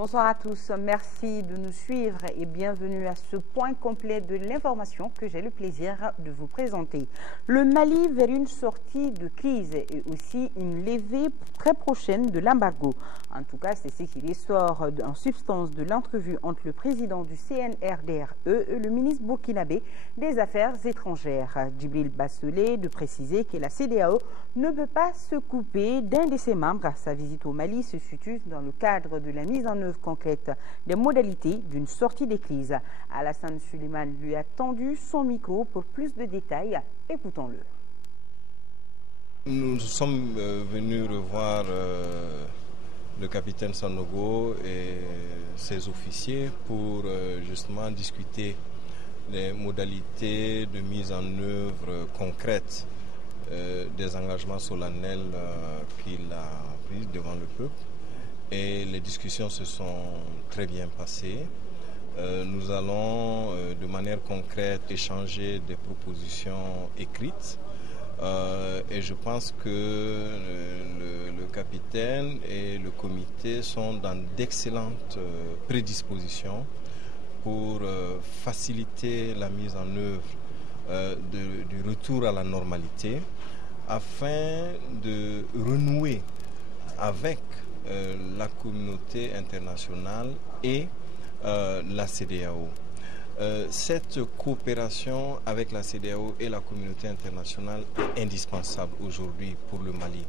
Bonsoir à tous, merci de nous suivre et bienvenue à ce point complet de l'information que j'ai le plaisir de vous présenter. Le Mali vers une sortie de crise et aussi une levée très prochaine de l'embargo. En tout cas, c'est ce qui ressort en substance de l'entrevue entre le président du CNRDRE et le ministre burkinabé des Affaires étrangères, Djibril Basselé, de préciser que la CEDEAO ne peut pas se couper d'un de ses membres. Sa visite au Mali se situe dans le cadre de la mise en œuvre concrète des modalités d'une sortie des crises. Alassane Suleiman lui a tendu son micro pour plus de détails. Écoutons-le. Nous sommes venus revoir le capitaine Sanogo et ses officiers pour justement discuter les modalités de mise en œuvre concrète des engagements solennels qu'il a pris devant le peuple. Et les discussions se sont très bien passées. Nous allons de manière concrète échanger des propositions écrites. Et je pense que le capitaine et le comité sont dans d'excellentes prédispositions pour faciliter la mise en œuvre du retour à la normalité afin de renouer avec la communauté internationale et la CEDEAO. Cette coopération avec la CEDEAO et la communauté internationale est indispensable aujourd'hui pour le Mali.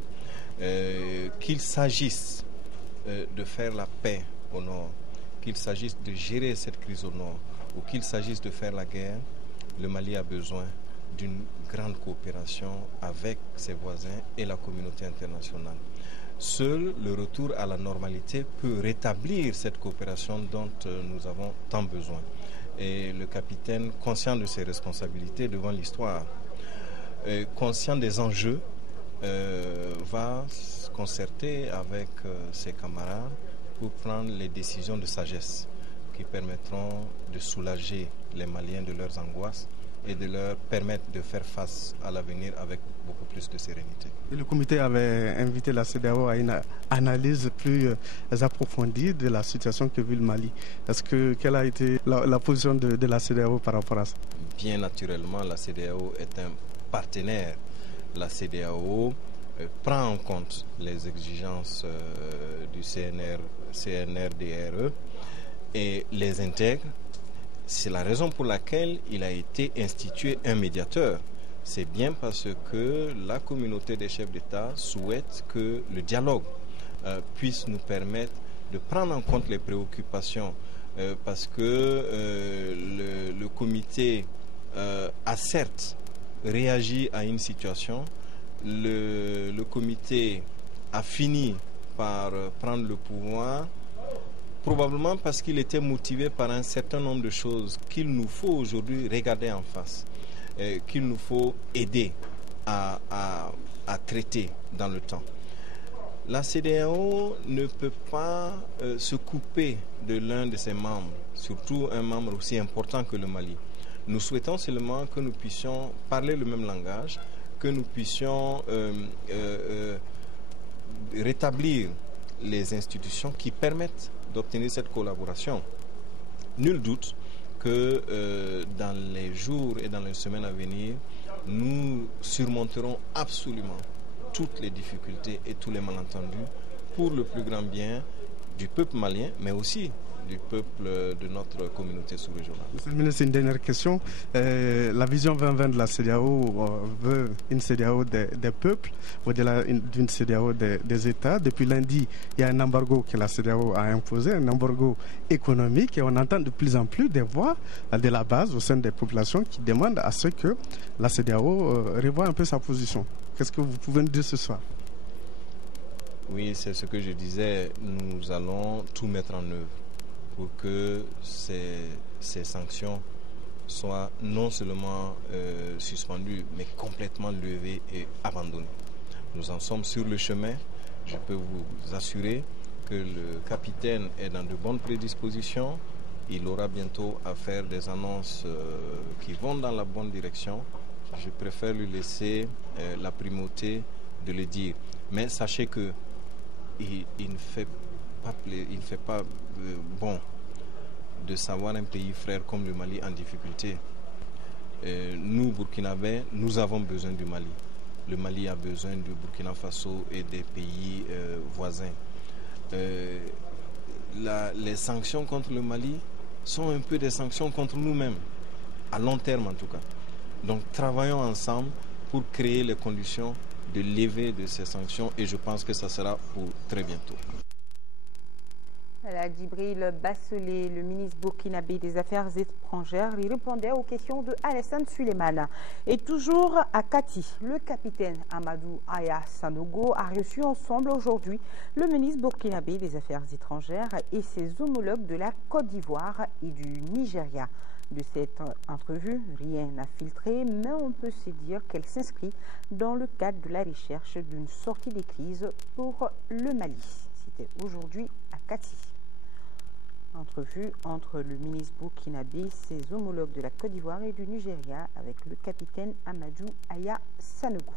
Qu'il s'agisse de faire la paix au nord, qu'il s'agisse de gérer cette crise au nord ou qu'il s'agisse de faire la guerre, le Mali a besoin d'une grande coopération avec ses voisins et la communauté internationale. Seul le retour à la normalité peut rétablir cette coopération dont nous avons tant besoin. Et le capitaine, conscient de ses responsabilités devant l'histoire, conscient des enjeux, va se concerter avec ses camarades pour prendre les décisions de sagesse qui permettront de soulager les Maliens de leurs angoisses et de leur permettre de faire face à l'avenir avec beaucoup plus de sérénité. Et le comité avait invité la CEDEAO à une analyse plus approfondie de la situation que vit le Mali. Quelle a été la position de la CEDEAO par rapport à ça? Bien naturellement, la CEDEAO est un partenaire. La CEDEAO prend en compte les exigences du CNRDRE et les intègre. C'est la raison pour laquelle il a été institué un médiateur. C'est bien parce que la communauté des chefs d'État souhaite que le dialogue puisse nous permettre de prendre en compte les préoccupations parce que le comité a certes réagi à une situation. Le comité a fini par prendre le pouvoir probablement parce qu'il était motivé par un certain nombre de choses qu'il nous faut aujourd'hui regarder en face, qu'il nous faut aider à traiter dans le temps. La CEDEAO ne peut pas se couper de l'un de ses membres, surtout un membre aussi important que le Mali. Nous souhaitons seulement que nous puissions parler le même langage, que nous puissions rétablir les institutions qui permettent d'obtenir cette collaboration. Nul doute que dans les jours et dans les semaines à venir, nous surmonterons absolument toutes les difficultés et tous les malentendus pour le plus grand bien du peuple malien, mais aussi du peuple de notre communauté sous-régionale. Monsieur le ministre, une dernière question. La vision 2020 de la CEDEAO veut une CEDEAO des peuples, au-delà d'une CEDEAO des États. Depuis lundi, il y a un embargo que la CEDEAO a imposé, un embargo économique, et on entend de plus en plus des voix de la base au sein des populations qui demandent à ce que la CEDEAO revoie un peu sa position. Qu'est-ce que vous pouvez nous dire ce soir? Oui, c'est ce que je disais. Nous allons tout mettre en œuvre pour que ces sanctions soient non seulement suspendues, mais complètement levées et abandonnées. Nous en sommes sur le chemin. Je peux vous assurer que le capitaine est dans de bonnes prédispositions. Il aura bientôt à faire des annonces qui vont dans la bonne direction. Je préfère lui laisser la primauté de le dire. Mais sachez que il ne fait pas bon de savoir un pays frère comme le Mali en difficulté. Nous, Burkinabés, nous avons besoin du Mali. Le Mali a besoin du Burkina Faso et des pays voisins. Les sanctions contre le Mali sont un peu des sanctions contre nous-mêmes, à long terme en tout cas. Donc travaillons ensemble pour créer les conditions de lever de ces sanctions et je pense que ça sera pour très bientôt. Djibril Basselé, le ministre burkinabé des Affaires étrangères, il répondait aux questions de Alassane Suleiman. Et toujours à Kati, le capitaine Amadou Aya Sanogo a reçu ensemble aujourd'hui le ministre burkinabé des Affaires étrangères et ses homologues de la Côte d'Ivoire et du Nigeria. De cette entrevue, rien n'a filtré, mais on peut se dire qu'elle s'inscrit dans le cadre de la recherche d'une sortie des crises pour le Mali. C'était aujourd'hui à Kati. Entrevue entre le ministre burkinabé, ses homologues de la Côte d'Ivoire et du Nigeria avec le capitaine Amadou Aya Sanogo.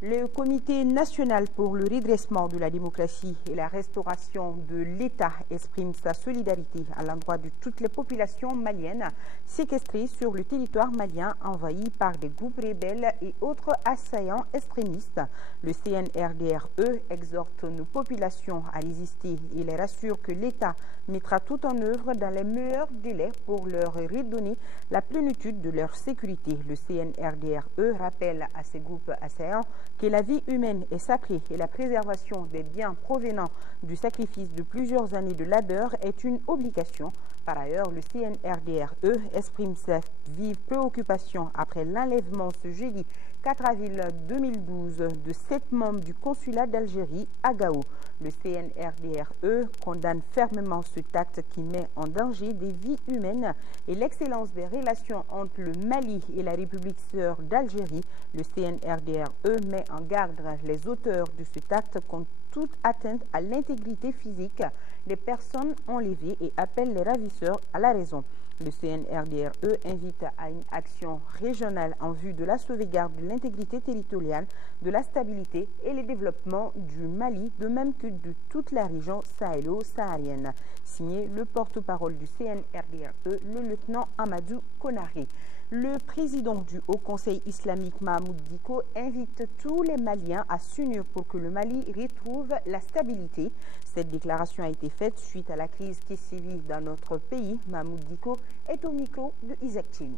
Le Comité national pour le redressement de la démocratie et la restauration de l'État exprime sa solidarité à l'endroit de toutes les populations maliennes séquestrées sur le territoire malien envahi par des groupes rebelles et autres assaillants extrémistes. Le CNRDRE exhorte nos populations à résister et les rassure que l'État mettra tout en œuvre dans les meilleurs délais pour leur redonner la plénitude de leur sécurité. Le CNRDRE rappelle à ces groupes assaillants que la vie humaine est sacrée et la préservation des biens provenant du sacrifice de plusieurs années de labeur est une obligation. Par ailleurs, le CNRDRE exprime sa vive préoccupation après l'enlèvement ce jeudi 4 avril 2012 de 7 membres du consulat d'Algérie à Gao. Le CNRDRE condamne fermement cet acte qui met en danger des vies humaines et l'excellence des relations entre le Mali et la République sœur d'Algérie. Le CNRDRE met en garde les auteurs de cet acte contre toute atteinte à l'intégrité physique des personnes enlevées et appelle les ravisseurs à la raison. Le CNRDRE invite à une action régionale en vue de la sauvegarde de l'intégrité territoriale, de la stabilité et le développement du Mali, de même que de toute la région sahélo-saharienne. Signé le porte-parole du CNRDRE, le lieutenant Amadou Konaré. Le président du Haut Conseil islamique Mahmoud Dicko invite tous les Maliens à s'unir pour que le Mali retrouve la stabilité. Cette déclaration a été faite suite à la crise qui sévit dans notre pays. Mahmoud Dicko est au micro de Isaac Chini.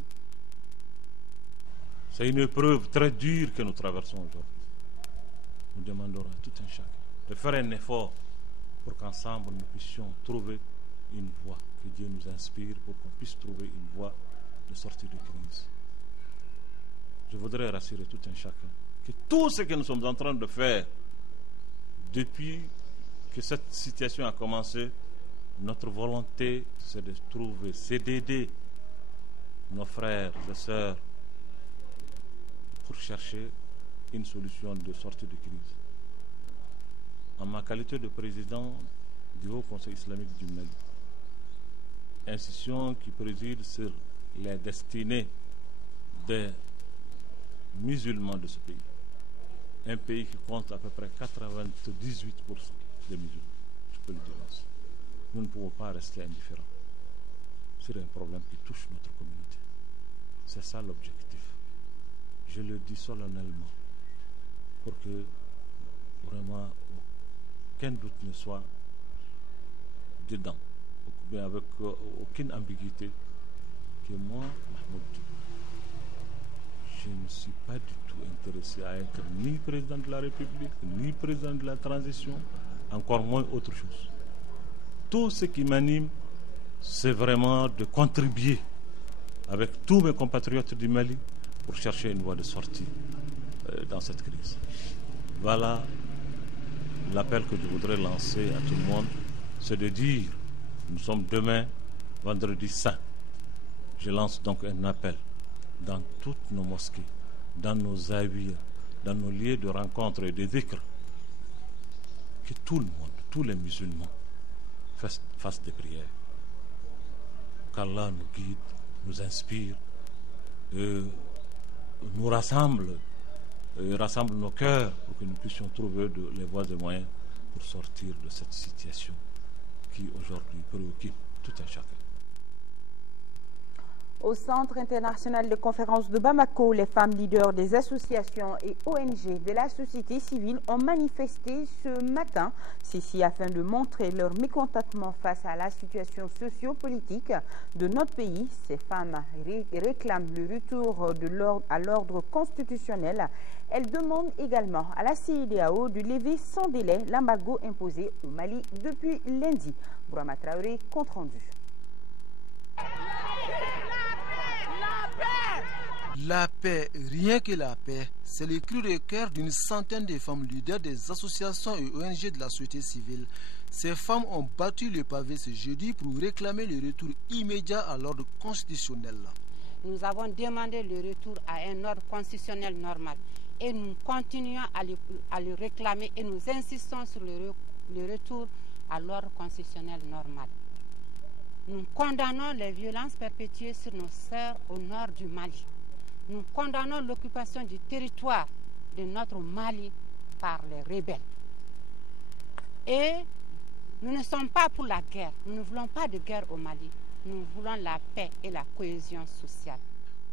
C'est une épreuve très dure que nous traversons aujourd'hui. Nous demanderons à tout un chacun de faire un effort pour qu'ensemble nous puissions trouver une voie, que Dieu nous inspire pour qu'on puisse trouver une voie de sortie de crise. Je voudrais rassurer tout un chacun que tout ce que nous sommes en train de faire depuis que cette situation a commencé, notre volonté c'est de trouver, c'est d'aider nos frères et sœurs pour chercher une solution de sortie de crise. En ma qualité de président du Haut Conseil islamique du Mali, institution qui préside sur les destinées des musulmans de ce pays. Un pays qui compte à peu près 98% des musulmans, je peux le dire ainsi. Nous ne pouvons pas rester indifférents sur un problème qui touche notre communauté. C'est ça l'objectif. Je le dis solennellement pour que vraiment aucun doute ne soit dedans, bien avec aucune ambiguïté. Que moi, Mahmoud, je ne suis pas du tout intéressé à être ni président de la République, ni président de la transition, encore moins autre chose. Tout ce qui m'anime, c'est vraiment de contribuer avec tous mes compatriotes du Mali pour chercher une voie de sortie dans cette crise. Voilà l'appel que je voudrais lancer à tout le monde, c'est de dire, nous sommes demain, vendredi saint. Je lance donc un appel dans toutes nos mosquées, dans nos zawiyas, dans nos lieux de rencontre et de dhikr, que tout le monde, tous les musulmans, fassent des prières. Qu'Allah nous guide, nous inspire, nous rassemble nos cœurs pour que nous puissions trouver les voies et moyens pour sortir de cette situation qui aujourd'hui préoccupe tout un chacun. Au Centre international de conférences de Bamako, les femmes leaders des associations et ONG de la société civile ont manifesté ce matin, ceci afin de montrer leur mécontentement face à la situation socio-politique de notre pays. Ces femmes réclament le retour à l'ordre constitutionnel. Elles demandent également à la CEDEAO de lever sans délai l'embargo imposé au Mali depuis lundi. Bourama Traoré, compte rendu. La paix, rien que la paix, c'est le cri de cœur d'une centaine de femmes leaders des associations et ONG de la société civile. Ces femmes ont battu le pavé ce jeudi pour réclamer le retour immédiat à l'ordre constitutionnel. Nous avons demandé le retour à un ordre constitutionnel normal et nous continuons à le réclamer et nous insistons sur le retour à l'ordre constitutionnel normal. Nous condamnons les violences perpétuées sur nos sœurs au nord du Mali. Nous condamnons l'occupation du territoire de notre Mali par les rebelles. Et nous ne sommes pas pour la guerre. Nous ne voulons pas de guerre au Mali. Nous voulons la paix et la cohésion sociale.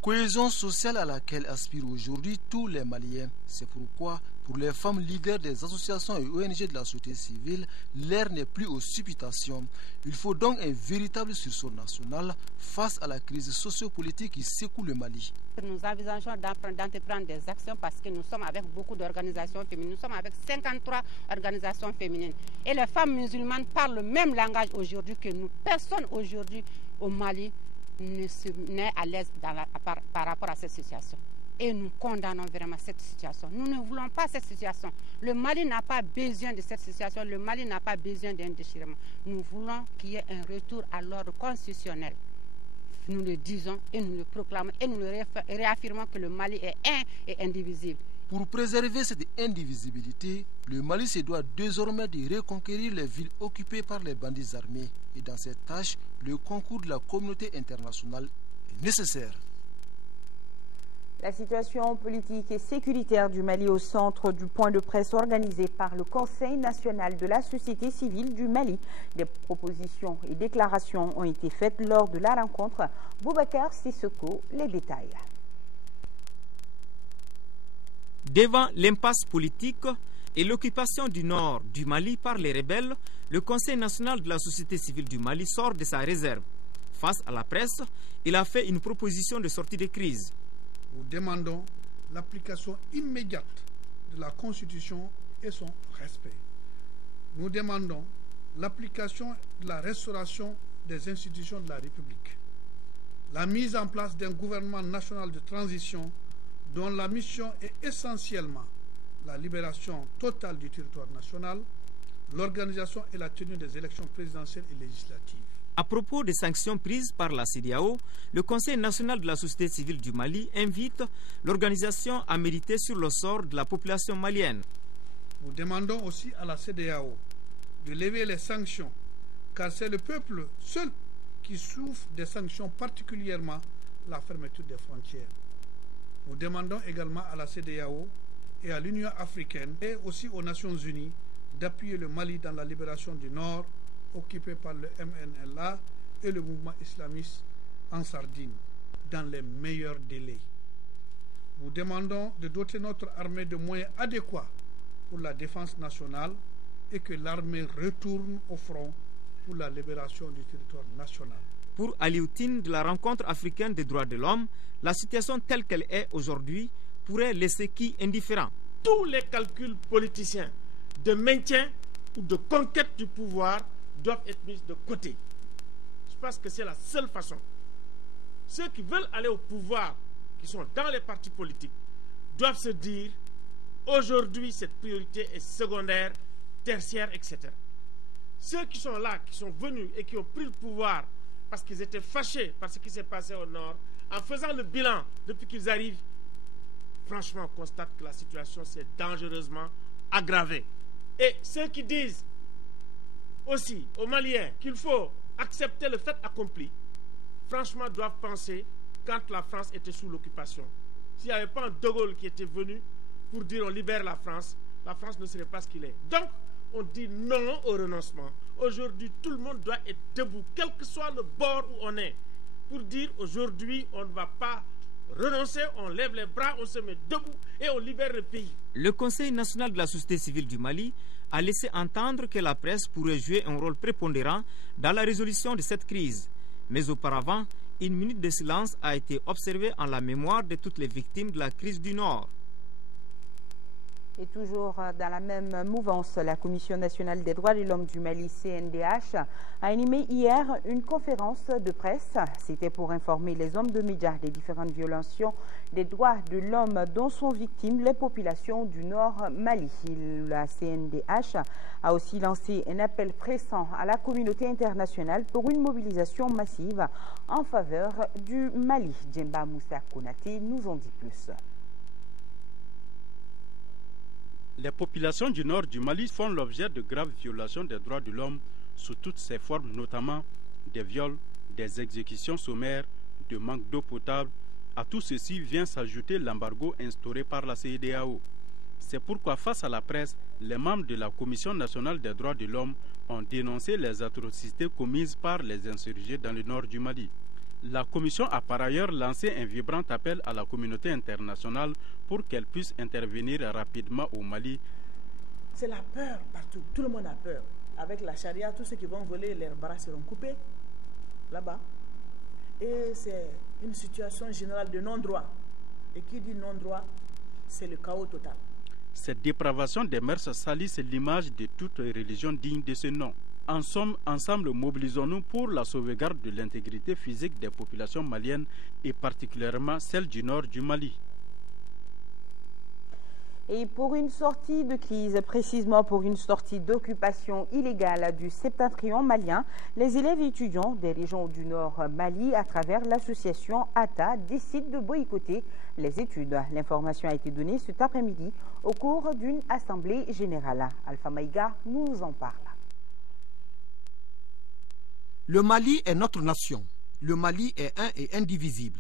Cohésion sociale à laquelle aspirent aujourd'hui tous les Maliens. C'est pourquoi, pour les femmes leaders des associations et ONG de la société civile, l'ère n'est plus aux supputations. Il faut donc un véritable sursaut national face à la crise sociopolitique qui secoue le Mali. Nous envisageons d'entreprendre des actions parce que nous sommes avec beaucoup d'organisations féminines. Nous sommes avec 53 organisations féminines. Et les femmes musulmanes parlent le même langage aujourd'hui que nous. Personne aujourd'hui au Mali n'est à l'aise par rapport à cette situation. Et nous condamnons vraiment cette situation. Nous ne voulons pas cette situation. Le Mali n'a pas besoin de cette situation. Le Mali n'a pas besoin d'un déchirement. Nous voulons qu'il y ait un retour à l'ordre constitutionnel. Nous le disons et nous le proclamons et nous le réaffirmons que le Mali est un et indivisible. Pour préserver cette indivisibilité, le Mali se doit désormais de reconquérir les villes occupées par les bandits armés. Et dans cette tâche, le concours de la communauté internationale est nécessaire. La situation politique et sécuritaire du Mali au centre du point de presse organisé par le Conseil national de la société civile du Mali. Des propositions et déclarations ont été faites lors de la rencontre. Boubacar Sissoko, les détails. Devant l'impasse politique et l'occupation du nord du Mali par les rebelles, le Conseil national de la société civile du Mali sort de sa réserve. Face à la presse, il a fait une proposition de sortie de crise. Nous demandons l'application immédiate de la Constitution et son respect. Nous demandons l'application de la restauration des institutions de la République, la mise en place d'un gouvernement national de transition dont la mission est essentiellement la libération totale du territoire national, l'organisation et la tenue des élections présidentielles et législatives. À propos des sanctions prises par la CEDEAO, le Conseil national de la société civile du Mali invite l'organisation à méditer sur le sort de la population malienne. Nous demandons aussi à la CEDEAO de lever les sanctions, car c'est le peuple seul qui souffre des sanctions, particulièrement la fermeture des frontières. Nous demandons également à la CEDEAO et à l'Union africaine et aussi aux Nations unies d'appuyer le Mali dans la libération du Nord, occupé par le MNLA et le mouvement islamiste en Sardine, dans les meilleurs délais. Nous demandons de doter notre armée de moyens adéquats pour la défense nationale et que l'armée retourne au front pour la libération du territoire national. Pour Alioutine de la rencontre africaine des droits de l'homme, la situation telle qu'elle est aujourd'hui pourrait laisser qui indifférent? Tous les calculs politiciens de maintien ou de conquête du pouvoir doivent être mis de côté. Je pense que c'est la seule façon. Ceux qui veulent aller au pouvoir, qui sont dans les partis politiques, doivent se dire aujourd'hui cette priorité est secondaire, tertiaire, etc. Ceux qui sont là, qui sont venus et qui ont pris le pouvoir parce qu'ils étaient fâchés par ce qui s'est passé au nord, en faisant le bilan depuis qu'ils arrivent, franchement on constate que la situation s'est dangereusement aggravée. Et ceux qui disent aussi aux Maliens qu'il faut accepter le fait accompli, franchement doivent penser quand la France était sous l'occupation. S'il n'y avait pas un De Gaulle qui était venu pour dire on libère la France, la France ne serait pas ce qu'il est. Donc, on dit non au renoncement. Aujourd'hui, tout le monde doit être debout, quel que soit le bord où on est, pour dire aujourd'hui, on ne va pas renoncer, on lève les bras, on se met debout et on libère le pays. Le Conseil national de la société civile du Mali a laissé entendre que la presse pourrait jouer un rôle prépondérant dans la résolution de cette crise. Mais auparavant, une minute de silence a été observée en la mémoire de toutes les victimes de la crise du Nord. Et toujours dans la même mouvance, la Commission nationale des droits de l'homme du Mali, CNDH, a animé hier une conférence de presse. C'était pour informer les hommes de médias des différentes violations des droits de l'homme dont sont victimes les populations du Nord Mali. La CNDH a aussi lancé un appel pressant à la communauté internationale pour une mobilisation massive en faveur du Mali. Djemba Moussa Konaté nous en dit plus. Les populations du nord du Mali font l'objet de graves violations des droits de l'homme sous toutes ses formes, notamment des viols, des exécutions sommaires, de manque d'eau potable. À tout ceci vient s'ajouter l'embargo instauré par la CEDEAO. C'est pourquoi, face à la presse, les membres de la Commission nationale des droits de l'homme ont dénoncé les atrocités commises par les insurgés dans le nord du Mali. La Commission a par ailleurs lancé un vibrant appel à la communauté internationale pour qu'elle puisse intervenir rapidement au Mali. C'est la peur partout, tout le monde a peur. Avec la charia, tous ceux qui vont voler, leurs bras seront coupés là-bas. Et c'est une situation générale de non-droit. Et qui dit non-droit, c'est le chaos total. Cette dépravation des mœurs salisse l'image de toute religion digne de ce nom. En somme, ensemble, mobilisons-nous pour la sauvegarde de l'intégrité physique des populations maliennes et particulièrement celles du nord du Mali. Et pour une sortie de crise, précisément pour une sortie d'occupation illégale du septentrion malien, les élèves et étudiants des régions du nord Mali, à travers l'association ATA, décident de boycotter les études. L'information a été donnée cet après-midi au cours d'une assemblée générale. Alpha Maïga nous en parle. Le Mali est notre nation. Le Mali est un et indivisible.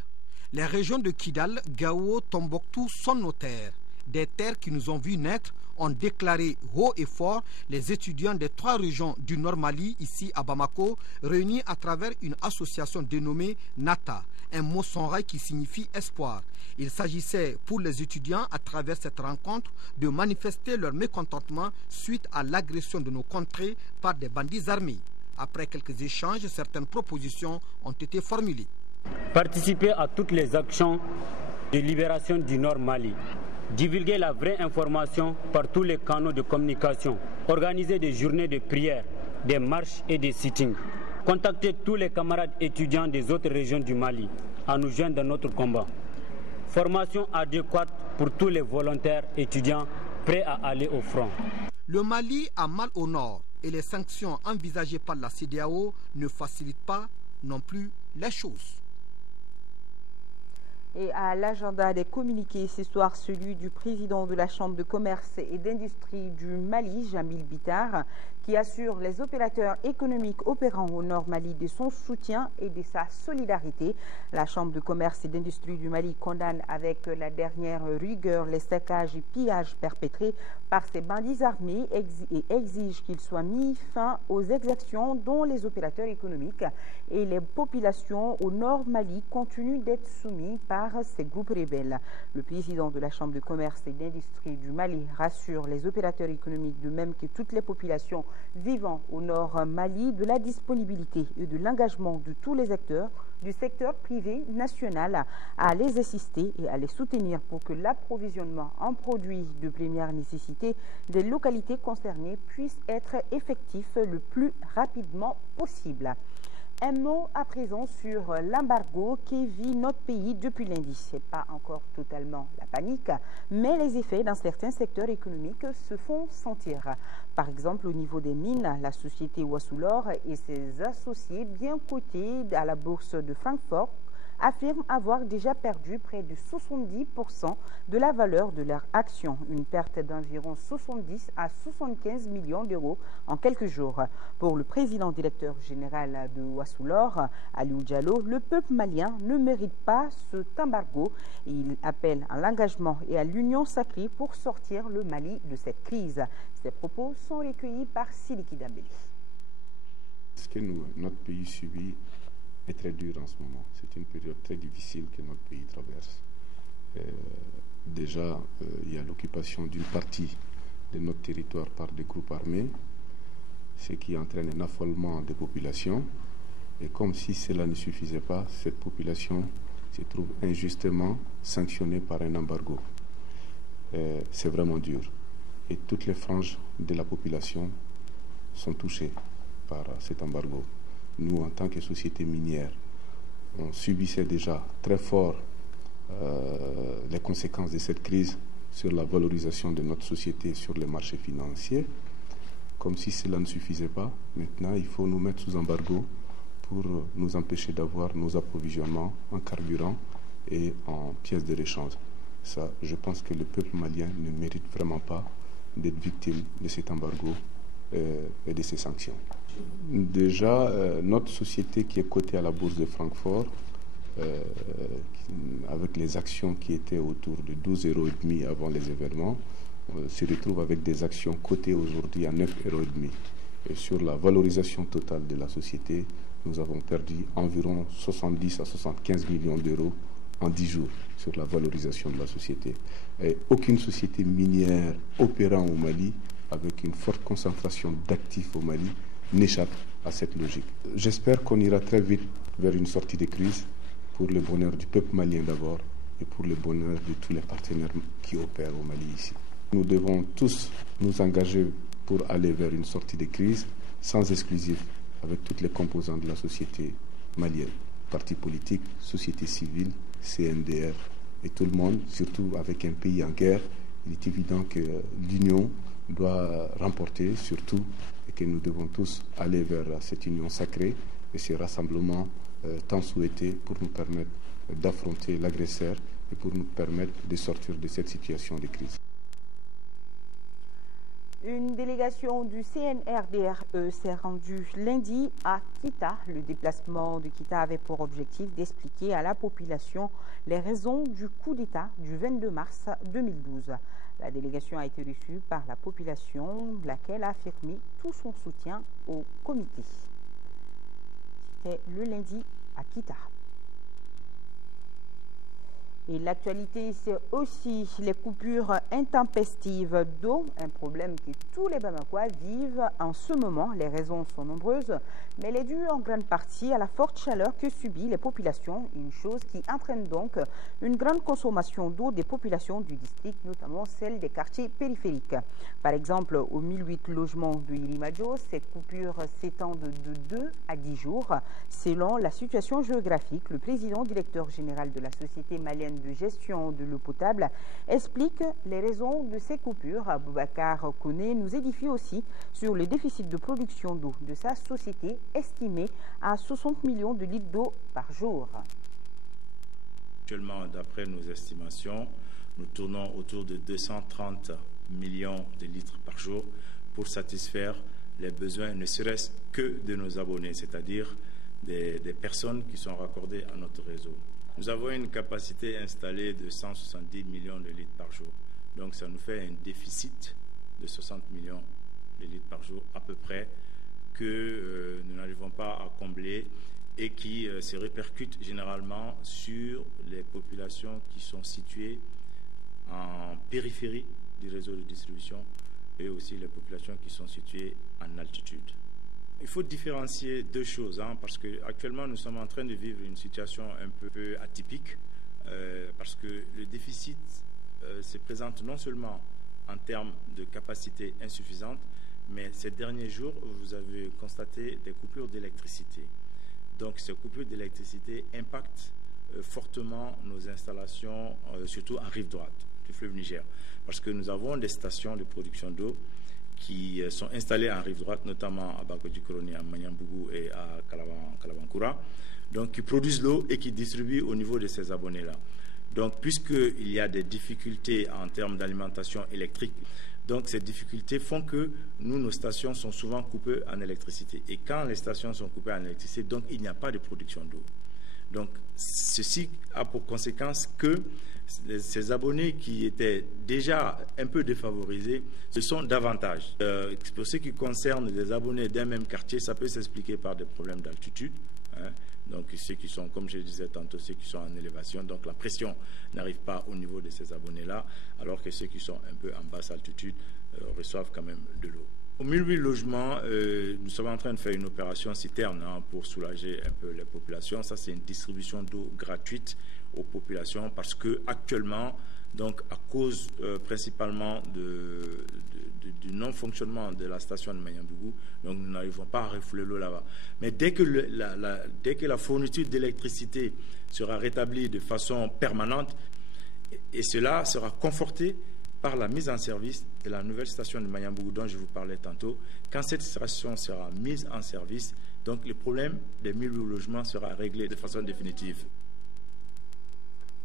Les régions de Kidal, Gao, Tombouctou sont nos terres. Des terres qui nous ont vus naître, ont déclaré haut et fort les étudiants des 3 régions du Nord Mali, ici à Bamako, réunis à travers une association dénommée NATA, un mot songhai qui signifie espoir. Il s'agissait pour les étudiants, à travers cette rencontre, de manifester leur mécontentement suite à l'agression de nos contrées par des bandits armés. Après quelques échanges, certaines propositions ont été formulées. Participer à toutes les actions de libération du Nord Mali. Divulguer la vraie information par tous les canaux de communication. Organiser des journées de prière, des marches et des sittings. Contacter tous les camarades étudiants des autres régions du Mali à nous joindre dans notre combat. Formation adéquate pour tous les volontaires étudiants prêts à aller au front. Le Mali a mal au nord et les sanctions envisagées par la CEDEAO ne facilitent pas non plus les choses. Et à l'agenda des communiqués ce soir, celui du président de la Chambre de commerce et d'industrie du Mali, Jamil Bitar, qui assure les opérateurs économiques opérant au Nord Mali de son soutien et de sa solidarité. La Chambre de commerce et d'industrie du Mali condamne avec la dernière rigueur les saccages et pillages perpétrés par ces bandits armés et exige qu'il soit mis fin aux exactions dont les opérateurs économiques et les populations au Nord Mali continuent d'être soumis par ces groupes rebelles. Le président de la Chambre de commerce et d'industrie du Mali rassure les opérateurs économiques, de même que toutes les populations vivant au Nord Mali, de la disponibilité et de l'engagement de tous les acteurs du secteur privé national à les assister et à les soutenir pour que l'approvisionnement en produits de première nécessité des localités concernées puisse être effectif le plus rapidement possible. Un mot à présent sur l'embargo qui vit notre pays depuis lundi. Ce n'est pas encore totalement la panique, mais les effets dans certains secteurs économiques se font sentir. Par exemple, au niveau des mines, la société Wassoulor et ses associés bien cotés à la bourse de Francfort affirment avoir déjà perdu près de 70% de la valeur de leur action, une perte d'environ 70 à 75 millions d'euros en quelques jours. Pour le président directeur général de Wassoulor, Aliou Diallo, le peuple malien ne mérite pas cet embargo. Il appelle à l'engagement et à l'union sacrée pour sortir le Mali de cette crise. Ces propos sont recueillis par Sidiki Dambélé. Ce que notre pays subit est très dur en ce moment. C'est une période très difficile que notre pays traverse. Déjà, il y a l'occupation d'une partie de notre territoire par des groupes armés, ce qui entraîne un affolement des populations. Et comme si cela ne suffisait pas, cette population se trouve injustement sanctionnée par un embargo. C'est vraiment dur. Et toutes les franges de la population sont touchées par cet embargo. Nous, en tant que société minière, on subissait déjà très fort les conséquences de cette crise sur la valorisation de notre société sur les marchés financiers. Comme si cela ne suffisait pas, maintenant il faut nous mettre sous embargo pour nous empêcher d'avoir nos approvisionnements en carburant et en pièces de rechange. Ça, je pense que le peuple malien ne mérite vraiment pas d'être victime de cet embargo et de ces sanctions. Déjà, notre société qui est cotée à la bourse de Francfort, avec les actions qui étaient autour de 12,5 € avant les événements, se retrouve avec des actions cotées aujourd'hui à 9,5 €. Et sur la valorisation totale de la société, nous avons perdu environ 70 à 75 millions d'euros en 10 jours sur la valorisation de la société. Et aucune société minière opérant au Mali, avec une forte concentration d'actifs au Mali, n'échappe à cette logique. J'espère qu'on ira très vite vers une sortie de crise pour le bonheur du peuple malien d'abord et pour le bonheur de tous les partenaires qui opèrent au Mali ici. Nous devons tous nous engager pour aller vers une sortie de crise sans exclusif avec toutes les composantes de la société malienne, partis politiques, société civile, CNDR et tout le monde, surtout avec un pays en guerre. Il est évident que l'union doit remporter surtout et que nous devons tous aller vers cette union sacrée et ce rassemblement tant souhaité pour nous permettre d'affronter l'agresseur et pour nous permettre de sortir de cette situation de crise. Une délégation du CNRDRE s'est rendue lundi à Kita. Le déplacement de Kita avait pour objectif d'expliquer à la population les raisons du coup d'État du 22 mars 2012. La délégation a été reçue par la population, laquelle a affirmé tout son soutien au comité. C'était le lundi à Kita. Et l'actualité, c'est aussi les coupures intempestives d'eau, un problème que tous les Bamakois vivent en ce moment. Les raisons sont nombreuses, mais elle est due en grande partie à la forte chaleur que subissent les populations, une chose qui entraîne donc une grande consommation d'eau des populations du district, notamment celles des quartiers périphériques. Par exemple, aux 1008 logements de Irimadjo, ces coupures s'étendent de 2 à 10 jours. Selon la situation géographique, le président directeur général de la Société malienne de gestion de l'eau potable explique les raisons de ces coupures. Boubacar Koné nous édifie aussi sur le déficit de production d'eau de sa société estimé à 60 millions de litres d'eau par jour. Actuellement, d'après nos estimations, nous tournons autour de 230 millions de litres par jour pour satisfaire les besoins ne serait-ce que de nos abonnés, c'est-à-dire des personnes qui sont raccordées à notre réseau. Nous avons une capacité installée de 170 millions de litres par jour. Donc ça nous fait un déficit de 60 millions de litres par jour à peu près que nous n'arrivons pas à combler et qui se répercute généralement sur les populations qui sont situées en périphérie du réseau de distribution et aussi les populations qui sont situées en altitude. Il faut différencier deux choses, parce qu'actuellement nous sommes en train de vivre une situation un peu atypique, parce que le déficit se présente non seulement en termes de capacité insuffisante, mais ces derniers jours, vous avez constaté des coupures d'électricité. Donc ces coupures d'électricité impactent fortement nos installations, surtout en rive droite du fleuve Niger, parce que nous avons des stations de production d'eau qui sont installés en rive droite, notamment à Bakodjikoroni, à Manyambougou et à Kalabankura, donc qui produisent l'eau et qui distribuent au niveau de ces abonnés-là. Donc, puisqu'il y a des difficultés en termes d'alimentation électrique, donc ces difficultés font que nos stations sont souvent coupées en électricité. Et quand les stations sont coupées en électricité, donc il n'y a pas de production d'eau. Donc, ceci a pour conséquence que ces abonnés qui étaient déjà un peu défavorisés, ce sont davantage. Pour ce qui concerne les abonnés d'un même quartier, ça peut s'expliquer par des problèmes d'altitude. Donc ceux qui sont, comme je disais tantôt, ceux qui sont en élévation, donc la pression n'arrive pas au niveau de ces abonnés-là, alors que ceux qui sont un peu en basse altitude reçoivent quand même de l'eau. Au 1008 logements, nous sommes en train de faire une opération citerne pour soulager un peu les populations. Ça, c'est une distribution d'eau gratuite aux populations parce que actuellement, donc à cause principalement du non-fonctionnement de la station de Manyambougou, donc nous n'arrivons pas à refouler l'eau là-bas. Mais dès que la fourniture d'électricité sera rétablie de façon permanente, et cela sera conforté par la mise en service de la nouvelle station de Manyambougou dont je vous parlais tantôt, quand cette station sera mise en service, donc le problème des 1008 logements sera réglé de façon définitive.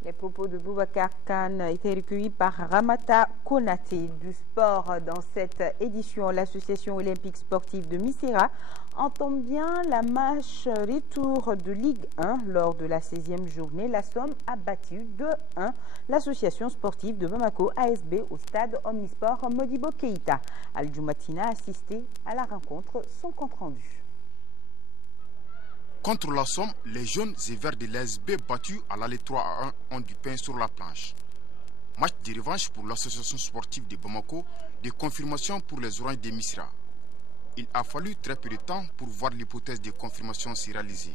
Les propos de Boubacar Khan étaient recueillis par Ramata Konaté. Du sport dans cette édition, l'association olympique sportive de Missira entame bien la marche retour de Ligue 1 lors de la 16e journée. La Somme a battu 2-1 l'association sportive de Bamako ASB au stade Omnisport Modibo Keïta. Al Djoumatina a assisté à la rencontre, son compte rendu. Contre la Somme, les jaunes et verts de l'ASB battus à l'aller 3-1 ont du pain sur la planche. Match de revanche pour l'association sportive de Bamako, de confirmation pour les Oranges de Missira. Il a fallu très peu de temps pour voir l'hypothèse de confirmation se réaliser.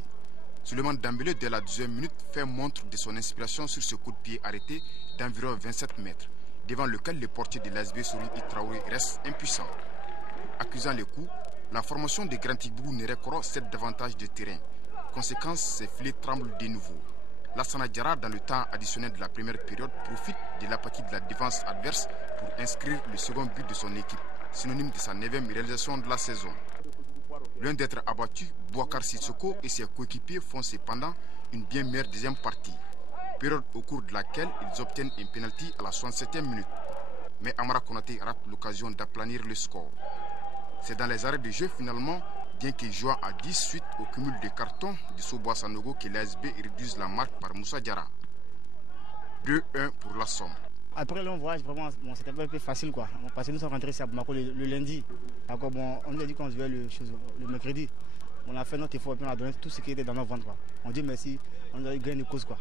Suleiman Dambélé, dès la 2e minute, fait montre de son inspiration sur ce coup de pied arrêté d'environ 27 mètres, devant lequel le portier de l'ASB Souri Traoré reste impuissant. Accusant le coup, la formation de Grand Tigbou ne récorre cette davantage de terrain. Conséquence, ses filets tremblent de nouveau. Lassana Diarra, dans le temps additionnel de la première période, profite de l'apathie de la défense adverse pour inscrire le second but de son équipe, synonyme de sa 9e réalisation de la saison. Loin d'être abattu, Bouakar Sissoko et ses coéquipiers font cependant une bien meilleure deuxième partie, période au cours de laquelle ils obtiennent un penalty à la 67e minute. Mais Amara Konaté rate l'occasion d'aplanir le score. C'est dans les arrêts de jeu finalement, bien qu'il joue à 10 suite au cumul de cartons de Soboa Sanogo, que l'ASB réduise la marque par Moussa Diarra. 2-1 pour la Somme. Après le long voyage, vraiment, c'était un peu facile quoi. Parce que nous sommes rentrés à Bamako le lundi. D'accord, on nous a dit qu'on se verrait le mercredi. On a fait notre effort et on a donné tout ce qui était dans nos ventres. On dit merci, on a gagné une cause quoi.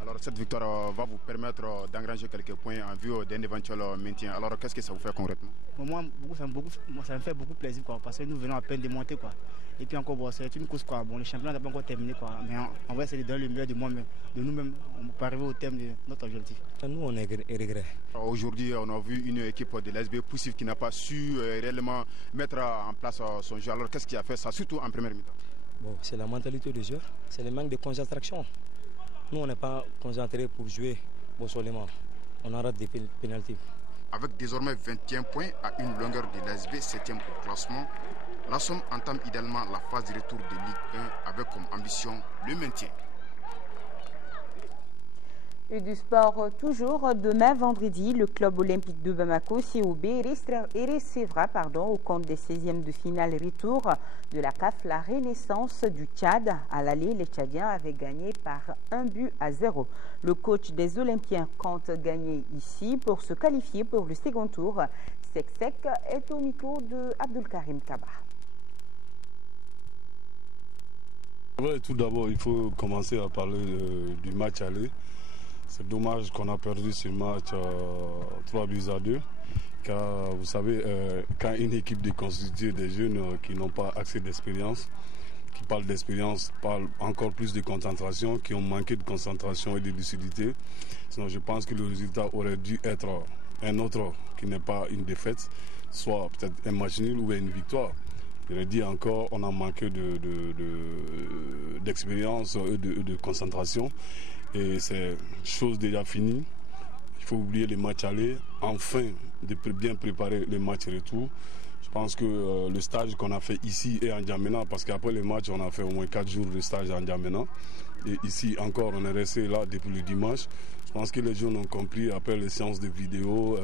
Alors cette victoire va vous permettre d'engranger quelques points en vue d'un éventuel maintien. Alors qu'est-ce que ça vous fait concrètement? Moi, ça me fait beaucoup plaisir quoi, parce que nous venons à peine de monter quoi. Et puis encore, c'est une course quoi. Bon, le championnat n'a pas encore terminé quoi, mais on va essayer de donner le meilleur de nous-mêmes pour arriver au terme de notre objectif. Nous, on est regret. Aujourd'hui, on a vu une équipe de l'ASB poussive qui n'a pas su réellement mettre en place son jeu. Alors qu'est-ce qui a fait ça, surtout en première mi-temps? Bon, c'est la mentalité du jeu, c'est le manque de concentration. Nous, on n'est pas concentrés pour jouer bon seulement. On arrête des pénaltys. Avec désormais 21 points à une longueur de l'ASB, 7e au classement, la Somme entame idéalement la phase de retour de Ligue 1 avec comme ambition le maintien. Et du sport toujours, demain vendredi, le club olympique de Bamako, COB, recevra au compte des 16e de finale retour de la CAF la Renaissance du Tchad. À l'aller, les Tchadiens avaient gagné par 1-0. Le coach des Olympiens compte gagner ici pour se qualifier pour le second tour. Sek est au micro de Abdulkarim Kaba. Tout d'abord, il faut commencer à parler du match aller. C'est dommage qu'on a perdu ce match 3-2, car vous savez, quand une équipe est constituée des jeunes qui n'ont pas assez d'expérience, qui parlent d'expérience, parlent encore plus de concentration, qui ont manqué de concentration et de lucidité. Sinon, je pense que le résultat aurait dû être un autre, qui n'est pas une défaite, soit peut-être un match nul ou une victoire. Je le dis encore, on a manqué d'expérience et de concentration. Et c'est chose déjà finie. Il faut oublier les matchs aller, enfin de bien préparer les matchs retour. pense que le stage qu'on a fait ici et en N'Djamena, parce qu'après les matchs, on a fait au moins 4 jours de stage en N'Djamena. Et ici encore, on est resté là depuis le dimanche. Je pense que les jeunes ont compris après les séances de vidéo,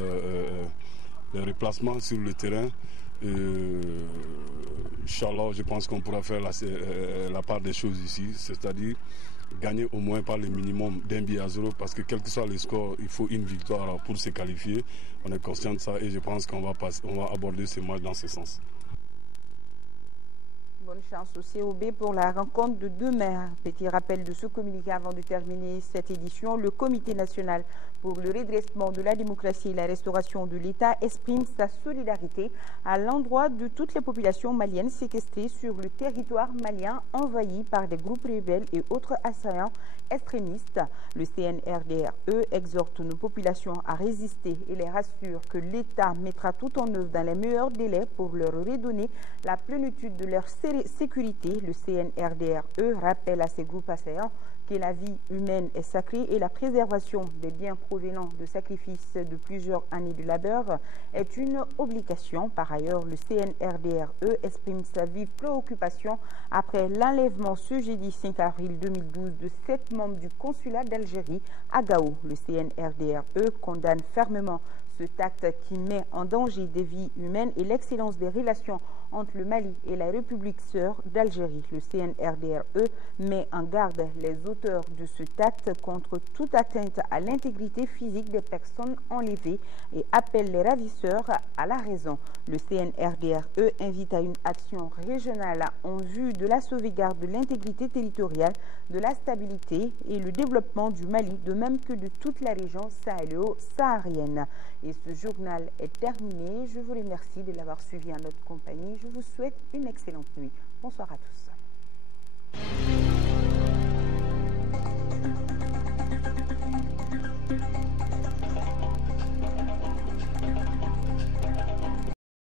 les replacements sur le terrain. Inch'Allah, je pense qu'on pourra faire la part des choses ici, c'est-à-dire gagner au moins par le minimum d'1 but à 0, parce que quel que soit le score, il faut une victoire pour se qualifier. On est conscient de ça et je pense qu'on va aborder ce match dans ce sens. Bonne chance au COB pour la rencontre de demain. Petit rappel de ce communiqué avant de terminer cette édition. Le Comité national pour le redressement de la démocratie et la restauration de l'État exprime sa solidarité à l'endroit de toutes les populations maliennes séquestrées sur le territoire malien envahi par des groupes rebelles et autres assaillants extrémistes. Le CNRDRE exhorte nos populations à résister et les rassure que l'État mettra tout en œuvre dans les meilleurs délais pour leur redonner la plénitude de leur sécurité. Le CNRDRE rappelle à ces groupes assaillants que la vie humaine est sacrée et la préservation des biens provenant de sacrifices de plusieurs années de labeur est une obligation. Par ailleurs, le CNRDRE exprime sa vive préoccupation après l'enlèvement ce jeudi 5 avril 2012 de 7 membres du consulat d'Algérie à Gao. Le CNRDRE condamne fermement cet acte qui met en danger des vies humaines et l'excellence des relations entre le Mali et la République sœur d'Algérie. Le CNRDRE met en garde les auteurs de cet acte contre toute atteinte à l'intégrité physique des personnes enlevées et appelle les ravisseurs à la raison. Le CNRDRE invite à une action régionale en vue de la sauvegarde de l'intégrité territoriale, de la stabilité et le développement du Mali, de même que de toute la région sahélo-saharienne. Et ce journal est terminé. Je vous remercie de l'avoir suivi en notre compagnie. Je vous souhaite une excellente nuit. Bonsoir à tous.